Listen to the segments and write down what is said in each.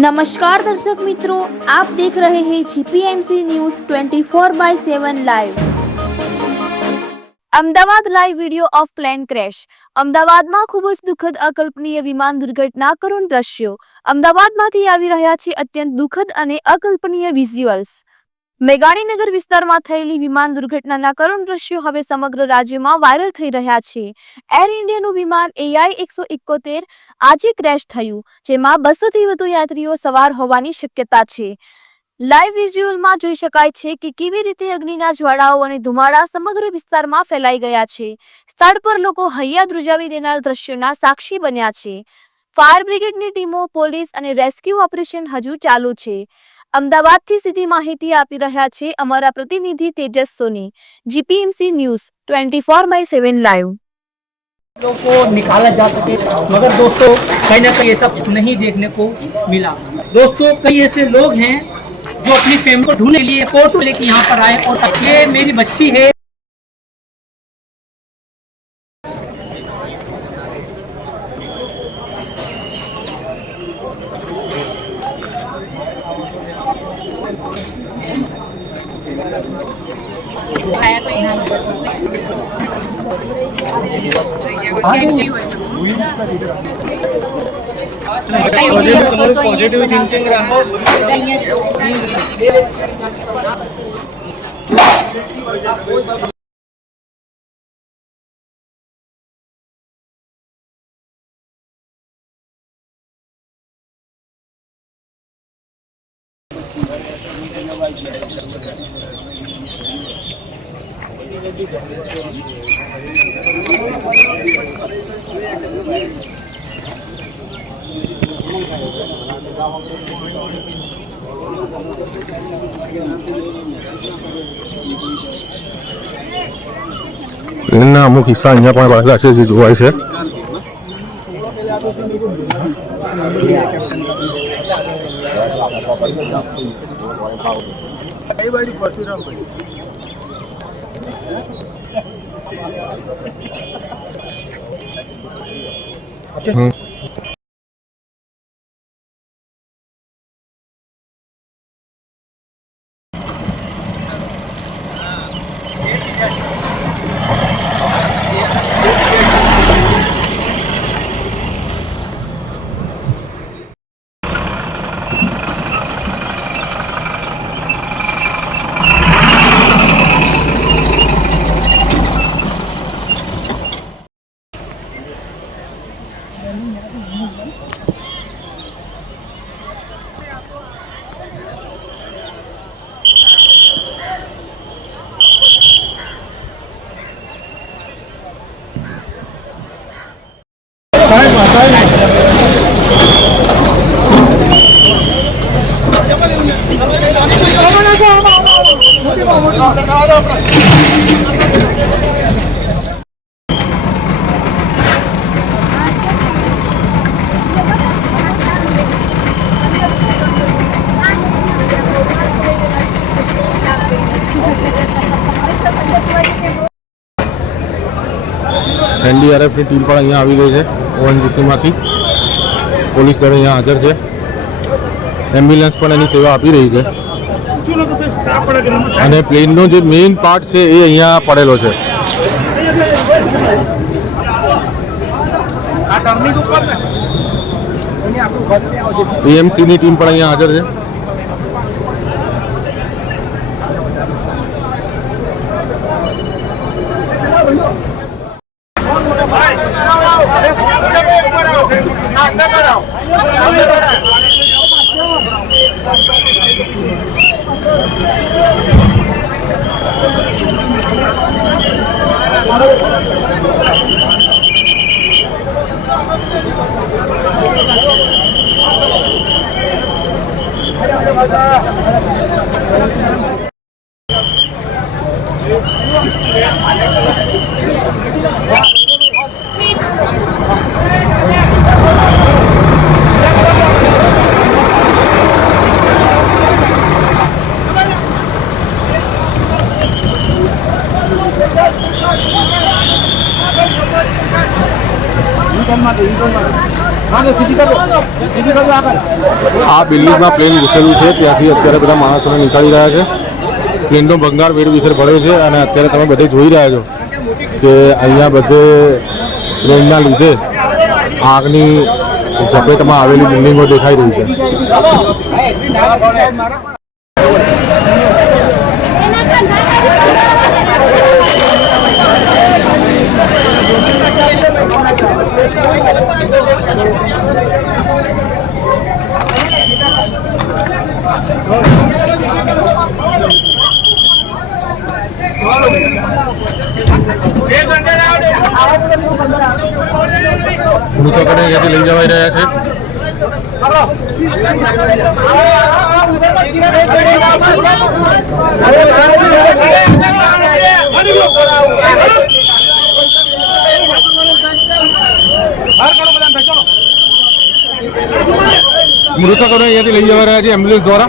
નમસ્કાર દર્શક મિત્રો આપ દેખ રહે હે GPMC news 24 by 7 live Ahmedabad live video of plane crash અમદાવાદમાં ખૂબ જ દુઃખદ અકલ્પનીય વિમાન દુર્ઘટના કરુણ દ્રશ્યો। અમદાવાદમાંથી આવી રહ્યા છે અત્યંત દુઃખદ અને અકલ્પનીય વિઝ્યુઅલ્સ મેઘાણીનગર વિસ્તારમાં થયેલી વિમાન દુર્ઘટનાના કરુણ દ્રશ્યો હવે સમગ્ર રાજ્યમાં વાયરલ થઈ રહ્યા છે. એર ઇન્ડિયાનું વિમાન એઆઈ એકસો એકોતેર આજે ક્રેશ થયું, જેમાં બસોથી વધુ યાત્રીઓ સવાર હોવાની શક્યતા છે. લાઈવ વિઝ્યુઅલમાં જોઈ શકાય છે કે કેવી રીતે અગ્નિના જ્વાળાઓ અને ધુમાડા સમગ્ર વિસ્તારમાં ફેલાઈ ગયા છે. સ્થળ પર લોકો હૈયા ધ્રુજાવી દેનાર દ્રશ્યોના સાક્ષી બન્યા છે. ફાયર બ્રિગેડની ટીમો, પોલીસ અને રેસ્ક્યુ ઓપરેશન હજુ ચાલુ છે. અમદાવાદથી સીધી માહિતી આપી રહ્યા છે અમારા પ્રતિનિધિ Tejas Soni G P M C news twenty four by seven live लोगों को निकाला जा सके मगर दोस्तों कहीं ना कहीं ऐसा कुछ नहीं देखने को मिला दोस्तों कई ऐसे लोग हैं जो अपनी फैमिली को ढूंढने के लिए फोटो लेके यहाँ पर आए और ये मेरी बच्ची है પોઝિટિવ થિંકિંગ રાખો Thank you. એના અમુક હિસ્સા અહીંયા પણ રહેલા છે જે જોવાય છે હમ. એનડીઆરએફની ટીમ પણ અહીંયા આવી ગઈ છે ઓએનજીસીમાંથી પોલીસ દળ અહીંયા હાજર છે એમ્બ્યુલન્સ પણ એની સેવા આપી રહી છે. અને પ્લેનનો જે મેઇન પાર્ટ છે એ અહીંયા પડેલો છે. પીએમસીની ટીમ પણ અહીંયા હાજર છે. યુટર્ન માટે યુટર્ન માટે હા તો સીધી કરો સીધી કરજો આગળ આ બિલ્ડિંગમાં પ્લેન ઘૂસેલું છે. ત્યાંથી અત્યારે બધા માણસોને નીકાળી રહ્યા છે. પ્લેનનો ભંગાર વેર વિખેર પડ્યો છે અને અત્યારે તમે બધે જોઈ રહ્યા છો કે અહીંયા બધે પ્લેનના લીધે આગની ઝપેટમાં આવેલી બિલ્ડિંગો દેખાઈ રહી છે. મૃતકોને અહીંયાથી લઈ જવાઈ રહ્યા છે મૃતકોને અહીંયાથી લઈ જવા રહ્યા છે એમ્બ્યુલન્સ દ્વારા.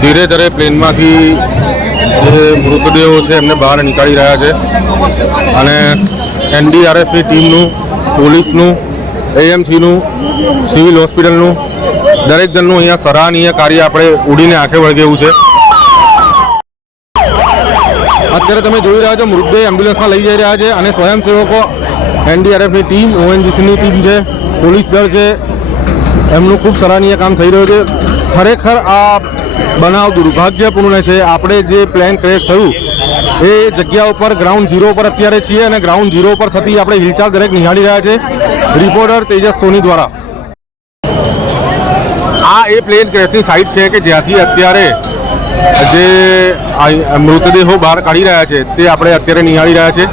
ધીરે ધીરે પ્લેનમાંથી જે મૃતદેહો છે એમને બહાર નીકાળી રહ્યા છે. અને એનડીઆરએફની ટીમનું, પોલીસનું, એએમસીનું, સિવિલ હોસ્પિટલનું દરેક જણનું અહીંયા સરાહનીય કાર્ય આપણે ઉડીને આંખે વળગેવું છે. અત્યારે તમે જોઈ રહ્યા છો, મૃતદેહ એમ્બ્યુલન્સમાં લઈ જઈ રહ્યા છે અને સ્વયંસેવકો, એનડીઆરએફની ટીમ, ઓએનજીસીની ટીમ છે, પોલીસ દળ છે, એમનું ખૂબ સરાહનીય કામ થઈ રહ્યું છે. ખરેખર આ બનાવ દુર્ભાગ્યપૂર્ણ છે. આપણે જે પ્લેન ક્રેશ થયું, એ જગ્યા ઉપર ગ્રાઉન્ડ ઝીરો પર અત્યારે છીએ અને ગ્રાઉન્ડ ઝીરો પર થતી આપણે હિલચાલ દરેક નિહાળી રહ્યા છે. રિપોર્ટર તેજસ સોની દ્વારા. આ એ પ્લેન ક્રેશની સાઇટ છે કે જ્યાંથી અત્યારે જે મૃતદેહો બહાર કાઢી રહ્યા છે, તે આપણે અત્યારે નિહાળી રહ્યા છે.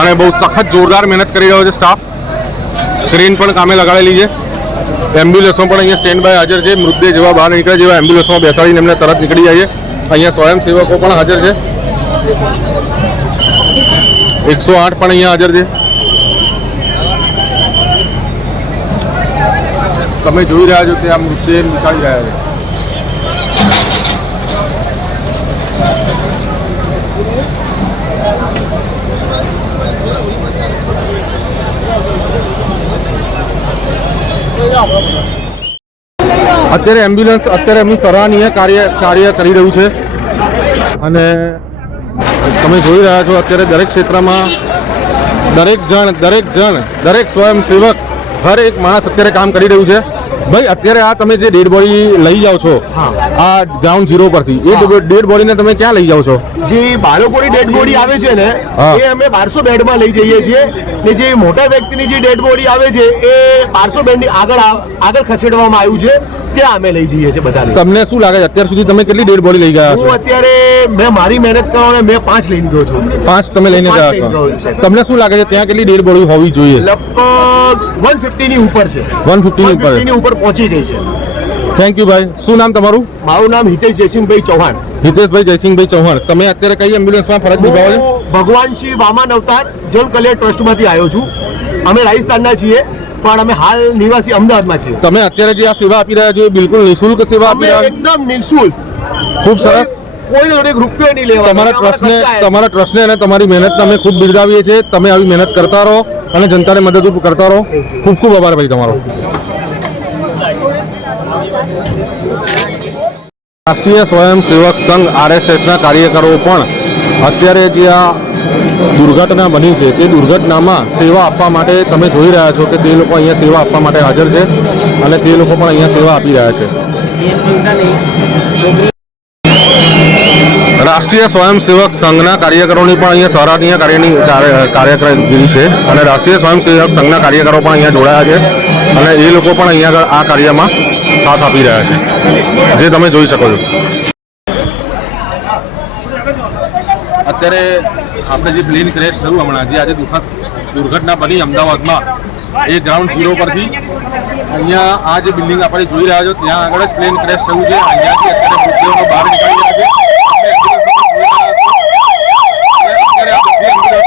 અને બહુ સખત જોરદાર મહેનત કરી રહ્યો છે સ્ટાફ ક્રેન પણ કામે લગાડેલી છે. એમ્બ્યુલન્સો પણ અહીંયા સ્ટેન્ડ બાય હાજર છે. મૃતદેહ જેવા બહાર નીકળે જેવા એમ્બ્યુલન્સમાં બેસાડીને એમને તરત નીકળી જાય છે. અહીંયા સ્વયંસેવકો પણ હાજર છે. એકસો આઠ પણ અહીંયા હાજર છે. તમે જોઈ રહ્યા છો કે આ મૃતદેહ નીકાળી રહ્યા છે. અત્યારે એમ્બ્યુલન્સ, અત્યારે એમની સરાહનીય કાર્ય કાર્ય કરી રહ્યું છે. અને તમે જોઈ રહ્યા છો, અત્યારે દરેક ક્ષેત્રમાં દરેક જણ દરેક જણ, દરેક સ્વયંસેવક હર એક માણસ અત્યારે કામ કરી રહ્યું છે. ભાઈ અત્યારે આ તમે જે ડેડ બોડી લઈ જાઓ છો આ ગ્રાઉન્ડ ઝીરો પરથી એ ડેડ બોડીને તમે ક્યાં લઈ જાઓ છો? જે બાળકોની ડેડ બોડી આવે છે ને એ અમે બારસો બેડમાં લઈ જઈએ છીએ. ને જે મોટા વ્યક્તિની જે ડેડ બોડી આવે છે એ બારસો બેડની આગળ આગળ ખસેડવામાં આવ્યું છે. ત્યાં અમે લઈ જઈએ છીએ બધાને. તમને શું લાગે છે? અત્યાર સુધી તમે કેટલી ડેડ બોડી લઈ ગયા છો? અત્યારે મેં મારી મહેનત કરવાને મેં પાંચ લઈને ગયો છું. પાંચ તમે લઈને ગયા છો. તમને શું લાગે છે ત્યાં કેટલી ડેડ બોડી હોવી જોઈએ? લગભગ વન ફિફ્ટીની ઉપર છે. વનની ઉપર. ની ઉપર પહોંચી ગઈ છે. થેન્ક યુ ભાઈ. શું નામ તમારું? મારું નામ હિતેશ જયસિંહભાઈ ચૌહાણ. હિતેશભાઈ જયસિંહભાઈ ચૌહાણ. તમે અત્યારે કઈ એમ્બ્યુલન્સમાં ફરજ નિભાવો છો? ભગવાન શ્રી વામન અવતાર જન કલ્યાણ ટ્રસ્ટમાંથી આવ્યો છું. અમે રાજસ્થાનના છીએ. પણ અમે હાલ નિવાસી અમદાવાદમાં છીએ. તમે અત્યારે જે આ સેવા આપી રહ્યા છો એ બિલકુલ નિઃશુલ્ક સેવા આપી રહ્યા એકદમ નિઃશુલ્ક. ખૂબ સરસ. કોઈને જોડે રૂપિયો નહીં લેવા તમારા ટ્રસ્ટને તમારા ટ્રસ્ટને અને તમારી મહેનત અમે ખૂબ બિરદાવીએ છીએ. તમે આવી મહેનત કરતા રહો અને જનતાને મદદરૂપ કરતા રહો. ખૂબ ખૂબ આભાર ભાઈ તમારો. રાષ્ટ્રીય સ્વયંસેવક સંઘ આરએસએસના કાર્યકરો પણ અત્યારે જે આ દુર્ઘટના બની છે. તે દુર્ઘટનામાં સેવા આપવા માટે તમે જોઈ રહ્યા છો કે તે લોકો અહીંયા સેવા આપવા માટે હાજર છે અને તે લોકો પણ અહીંયા સેવા આપી રહ્યા છે. રાષ્ટ્રીય સ્વયંસેવક સંઘના કાર્યકરોની પણ અહીંયા સરાહનીય કાર્યની કાર્ય- કાર્યકરગીરી છે અને રાષ્ટ્રીય સ્વયંસેવક સંઘના કાર્યકરો પણ અહીંયા જોડાયા છે અને એ લોકો પણ અહીંયા આ કાર્યમાં સાથ આપી રહ્યા છે. જે તમે જોઈ શકો છો. અત્યારે આપણે જે પ્લેન ક્રેશ થયું હમણાં જે આજે દુર્ઘટના બની અમદાવાદમાં, એ ગ્રાઉન્ડ ઝીરો પરથી. અહીંયા આ જે બિલ્ડિંગ આપણે જોઈ રહ્યા છો, ત્યાં આગળ જ પ્લેન ક્રેશ થયું છે. અહીંયાથી અત્યારે મૃત્યુઓનો બહાર નીકળી રહ્યા છે. Ground zero